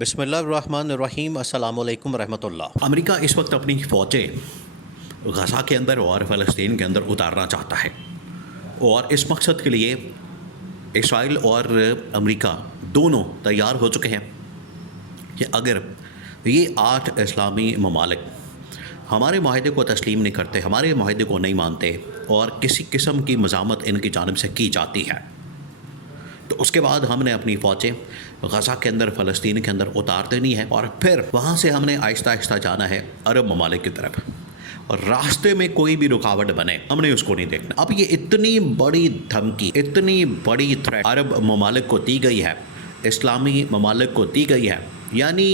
بسم اللہ الرحمن الرحیم، السلام علیکم ورحمۃ اللہ۔ امریکہ اس وقت اپنی فوجیں غزہ کے اندر اور فلسطین کے اندر اتارنا چاہتا ہے، اور اس مقصد کے لیے اسرائیل اور امریکہ دونوں تیار ہو چکے ہیں کہ اگر یہ 8 اسلامی ممالک ہمارے معاہدے کو تسلیم نہیں کرتے، ہمارے معاہدے کو نہیں مانتے اور کسی قسم کی مزاحمت ان کی جانب سے کی جاتی ہے، تو اس کے بعد ہم نے اپنی فوجیں غزہ کے اندر فلسطین کے اندر اتار دینی ہے، اور پھر وہاں سے ہم نے آہستہ آہستہ جانا ہے عرب ممالک کی طرف، اور راستے میں کوئی بھی رکاوٹ بنے ہم نے اس کو نہیں دیکھنا۔ اب یہ اتنی بڑی دھمکی، اتنی بڑی تھریٹ عرب ممالک کو دی گئی ہے، اسلامی ممالک کو دی گئی ہے، یعنی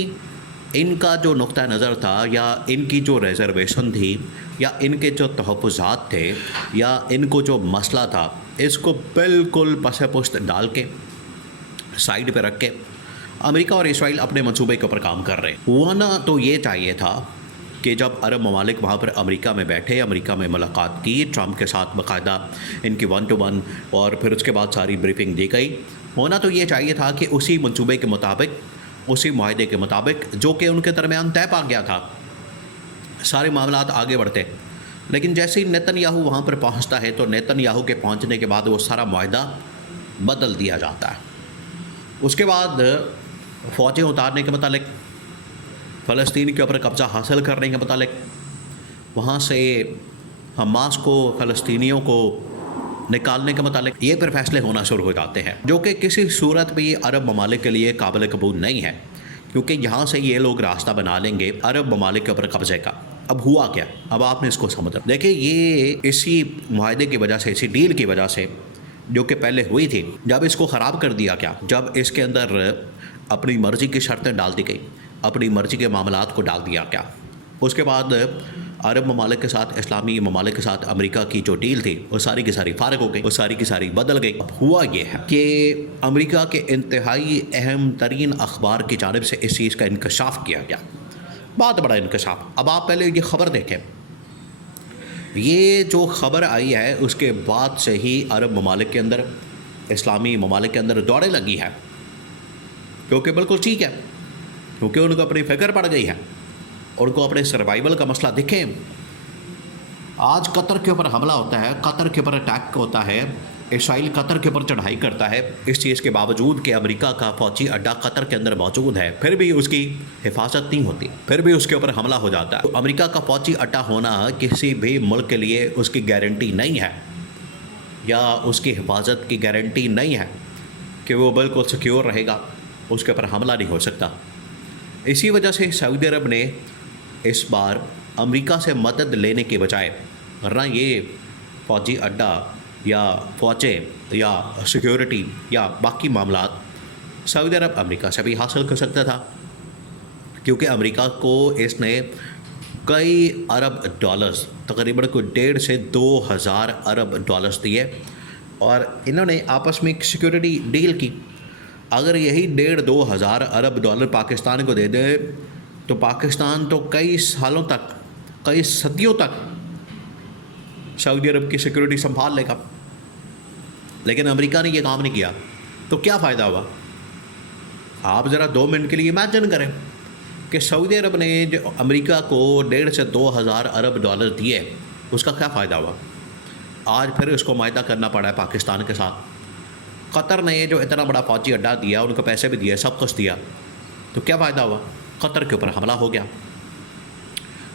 ان کا جو نقطہ نظر تھا یا ان کی جو ریزرویشن تھی یا ان کے جو تحفظات تھے یا ان کو جو مسئلہ تھا، اس کو بالکل پس پشت ڈال کے سائیڈ پہ رکھ کے امریکہ اور اسرائیل اپنے منصوبے کے اوپر کام کر رہے ہیں۔ ورنہ تو یہ چاہیے تھا کہ جب عرب ممالک وہاں پر امریکہ میں بیٹھے، امریکہ میں ملاقات کی ٹرمپ کے ساتھ، باقاعدہ ان کی 1 to 1، اور پھر اس کے بعد ساری بریفنگ دی گئی، ہونا تو یہ چاہیے تھا کہ اسی منصوبے کے مطابق، اسی معاہدے کے مطابق جو کہ ان کے درمیان طے پا گیا تھا، سارے معاملات آگے بڑھتے۔ لیکن جیسے ہی نیتن یاہو وہاں پر پہنچتا ہے تو نیتن یاہو کے پہنچنے کے بعد وہ سارا معاہدہ بدل دیا جاتا ہے۔ اس کے بعد فوجیں اتارنے کے متعلق، فلسطین کے اوپر قبضہ حاصل کرنے کے متعلق، وہاں سے حماس کو، فلسطینیوں کو نکالنے کے متعلق یہ پھر فیصلے ہونا شروع ہو جاتے ہیں، جو کہ کسی صورت بھی عرب ممالک کے لیے قابل قبول نہیں ہے، کیونکہ یہاں سے یہ لوگ راستہ بنا لیں گے عرب ممالک کے اوپر قبضے کا۔ اب ہوا کیا؟ اب آپ نے اس کو سمجھا۔ دیکھیں، یہ اسی معاہدے کی وجہ سے، اسی ڈیل کی وجہ سے جو کہ پہلے ہوئی تھی، جب اس کو خراب کر دیا گیا، جب اس کے اندر اپنی مرضی کی شرطیں ڈال دی گئی، اپنی مرضی کے معاملات کو ڈال دیا گیا، اس کے بعد عرب ممالک کے ساتھ، اسلامی ممالک کے ساتھ امریکہ کی جو ڈیل تھی وہ ساری کی ساری فارغ ہو گئی، وہ ساری کی ساری بدل گئی۔ اب ہوا یہ ہے کہ امریکہ کے انتہائی اہم ترین اخبار کی جانب سے اس چیز کا انکشاف کیا گیا، بہت بڑا انکشاف۔ اب آپ پہلے یہ خبر دیکھیں، یہ جو خبر آئی ہے اس کے بعد سے ہی عرب ممالک کے اندر، اسلامی ممالک کے اندر دوڑیں لگی ہے، کیونکہ بالکل ٹھیک ہے، کیونکہ ان کو اپنی فکر پڑ گئی ہے، ان کو اپنے سروائیول کا مسئلہ دکھیں۔ آج قطر کے اوپر حملہ ہوتا ہے، قطر کے اوپر اٹیک ہوتا ہے، اسرائیل قطر کے اوپر چڑھائی کرتا ہے، اس چیز کے باوجود کہ امریکہ کا فوجی اڈا قطر کے اندر موجود ہے، پھر بھی اس کی حفاظت نہیں ہوتی، پھر بھی اس کے اوپر حملہ ہو جاتا ہے۔ تو امریکہ کا فوجی اڈا ہونا کسی بھی ملک کے لیے اس کی گارنٹی نہیں ہے، یا اس کی حفاظت کی گارنٹی نہیں ہے کہ وہ بالکل سیکیور رہے گا، اس کے اوپر حملہ نہیں ہو سکتا۔ اسی وجہ سے سعودی عرب نے اس بار امریکہ سے مدد لینے کے بجائے، ورنہ یہ فوجی اڈا یا فوجیں یا سیکیورٹی یا باقی معاملات سعودی عرب امریکہ سے بھی حاصل کر سکتا تھا، کیونکہ امریکہ کو اس نے کئی ارب ڈالرز، تقریباً کوئی 1.5 سے 2,000 ارب ڈالرز دیے، اور انہوں نے آپس میں ایک سیکیورٹی ڈیل کی۔ اگر یہی 1.5-2,000 ارب ڈالر پاکستان کو دے دے تو پاکستان تو کئی سالوں تک، کئی صدیوں تک سعودی عرب کی سیکیورٹی سنبھال لے گا، لیکن امریکہ نے یہ کام نہیں کیا، تو کیا فائدہ ہوا؟ آپ ذرا 2 منٹ کے لیے امیجن کریں کہ سعودی عرب نے جو امریکہ کو 1.5 سے 2,000 ارب ڈالر دیے، اس کا کیا فائدہ ہوا؟ آج پھر اس کو معاہدہ کرنا پڑا ہے پاکستان کے ساتھ۔ قطر نے جو اتنا بڑا فوجی اڈا دیا، ان کو پیسے بھی دیے، سب کچھ دیا، تو کیا فائدہ ہوا؟ قطر کے اوپر حملہ ہو گیا۔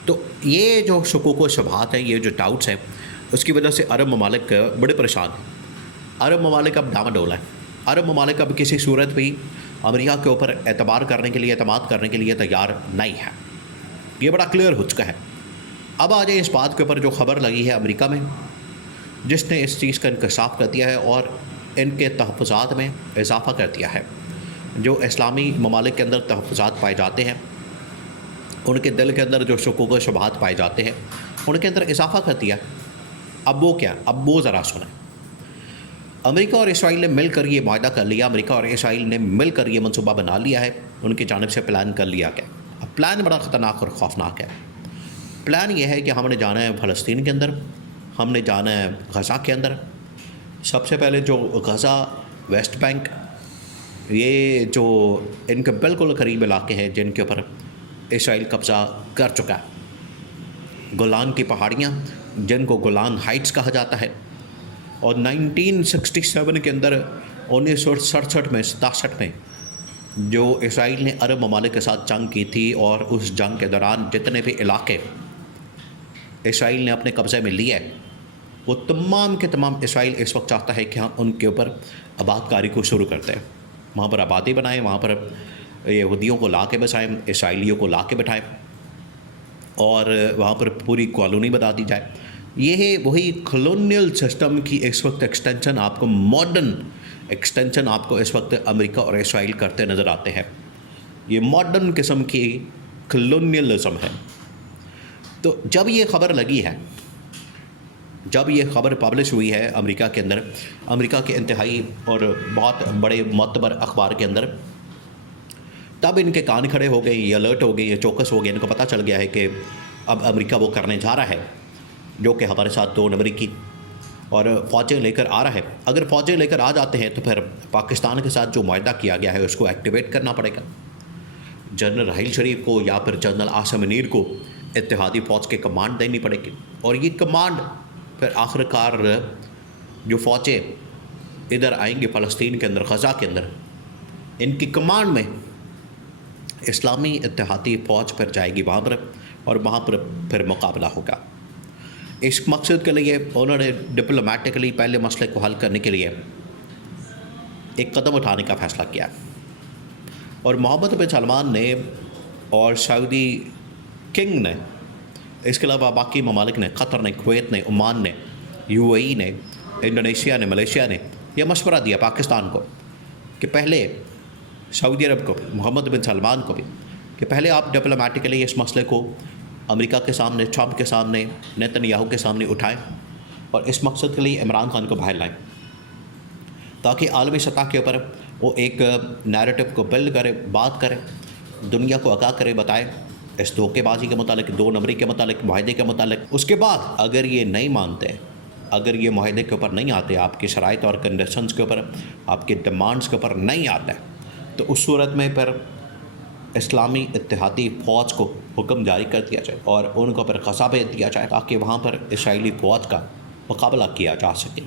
تو یہ جو شکوک و شبہات ہیں، یہ جو ڈاؤٹس ہیں، اس کی وجہ سے عرب ممالک بڑے پریشان ہیں۔ عرب ممالک اب ڈاواڈول ہیں، عرب ممالک اب کسی صورت بھی امریکہ کے اوپر اعتبار کرنے کے لیے، اعتماد کرنے کے لیے تیار نہیں ہے، یہ بڑا کلیئر ہو چکا ہے۔ اب آ جائیں اس بات کے اوپر جو خبر لگی ہے امریکہ میں، جس نے اس چیز کا انکشاف کر دیا ہے اور ان کے تحفظات میں اضافہ کر دیا ہے۔ جو اسلامی ممالک کے اندر تحفظات پائے جاتے ہیں، ان کے دل کے اندر جو شکوک و شبہات پائے جاتے ہیں، ان کے اندر اضافہ کر دیا۔ اب وہ کیا؟ اب وہ ذرا سنیں۔ امریکہ اور اسرائیل نے مل کر یہ معاہدہ کر لیا، امریکہ اور اسرائیل نے مل کر یہ منصوبہ بنا لیا ہے، ان کی جانب سے پلان کر لیا گیا۔ اب پلان بڑا خطرناک اور خوفناک ہے۔ پلان یہ ہے کہ ہم نے جانا ہے فلسطین کے اندر، ہم نے جانا ہے غزہ کے اندر۔ سب سے پہلے جو غزہ، ویسٹ بینک، یہ جو ان کے بالکل قریب علاقے ہیں جن کے اوپر اسرائیل قبضہ کر چکا ہے، گولان کی پہاڑیاں جن کو گولان ہائٹس کہا جاتا ہے، اور 1967 کے اندر 1967 میں 67 میں جو اسرائیل نے عرب ممالک کے ساتھ جنگ کی تھی، اور اس جنگ کے دوران جتنے بھی علاقے اسرائیل نے اپنے قبضے میں لیے وہ تمام کے تمام اسرائیل اس وقت چاہتا ہے کہ ہم ان کے اوپر آباد کاری کو شروع کرتے ہیں، وہاں پر آبادی بنائیں، وہاں پر یہودیوں کو لا کے بسائیں، اسرائیلیوں کو لا کے بٹھائیں، اور وہاں پر پوری کالونی بنا دی جائے۔ یہ ہے وہی کالونیل سسٹم کی اس وقت ایکسٹینشن، آپ کو ماڈرن ایکسٹینشن آپ کو اس وقت امریکہ اور اسرائیل کرتے نظر آتے ہیں۔ یہ ماڈرن قسم کی کالونیلزم ہے۔ تو جب یہ خبر لگی ہے، جب یہ خبر پبلش ہوئی ہے امریکہ کے اندر، امریکہ کے انتہائی اور بہت بڑے معتبر اخبار کے اندر، تب ان کے کان کھڑے ہو گئے، یہ الرٹ ہو گئے، یہ چوکس ہو گئے، ان کو پتہ چل گیا ہے کہ اب امریکہ وہ کرنے جا رہا ہے جو کہ ہمارے ساتھ 2 نمبر کی اور فوجیں لے کر آ رہا ہے۔ اگر فوجیں لے کر آ جاتے ہیں تو پھر پاکستان کے ساتھ جو معاہدہ کیا گیا ہے اس کو ایکٹیویٹ کرنا پڑے گا۔ جنرل راحیل شریف کو یا پھر جنرل عاصم منیر کو اتحادی فوج کے کمانڈ دینی پڑے گی، اور یہ کمانڈ پھر آخر کار جو فوجیں ادھر آئیں گے فلسطین کے اندر، غزہ کے اندر، ان کی کمانڈ میں اسلامی اتحادی فوج پھر جائے گی وہاں پر، اور وہاں پر پھر مقابلہ ہوگا۔ اس مقصد کے لیے انہوں نے ڈپلومیٹکلی پہلے مسئلے کو حل کرنے کے لیے ایک قدم اٹھانے کا فیصلہ کیا، اور محمد بن سلمان نے اور سعودی کنگ نے، اس کے علاوہ باقی ممالک نے، قطر نے، کویت نے، عمان نے، UAE نے، انڈونیشیا نے، ملیشیا نے یہ مشورہ دیا پاکستان کو کہ پہلے سعودی عرب کو، محمد بن سلمان کو بھی، کہ پہلے آپ ڈپلومیٹکلی اس مسئلے کو امریکہ کے سامنے، ٹرمپ کے سامنے، نیتن یاہو کے سامنے اٹھائیں، اور اس مقصد کے لیے عمران خان کو باہر لائیں، تاکہ عالمی سطح کے اوپر وہ ایک نیریٹو کو بلڈ کرے، بات کرے، دنیا کو آگاہ کرے، بتائے اس دھوکے بازی کے متعلق، 2 نمبری کے متعلق، معاہدے کے متعلق۔ اس کے بعد اگر یہ نہیں مانتے، اگر یہ معاہدے کے اوپر نہیں آتے، آپ کی شرائط اور کنڈیشنز کے اوپر، آپ کی ڈیمانڈز کے اوپر نہیں آتے، تو اس صورت میں پھر اسلامی اتحادی فوج کو حکم جاری کر دیا جائے اور ان کو پھر غزہ بھیج دیا جائے، تاکہ وہاں پر اسرائیلی فوج کا مقابلہ کیا جا سکے۔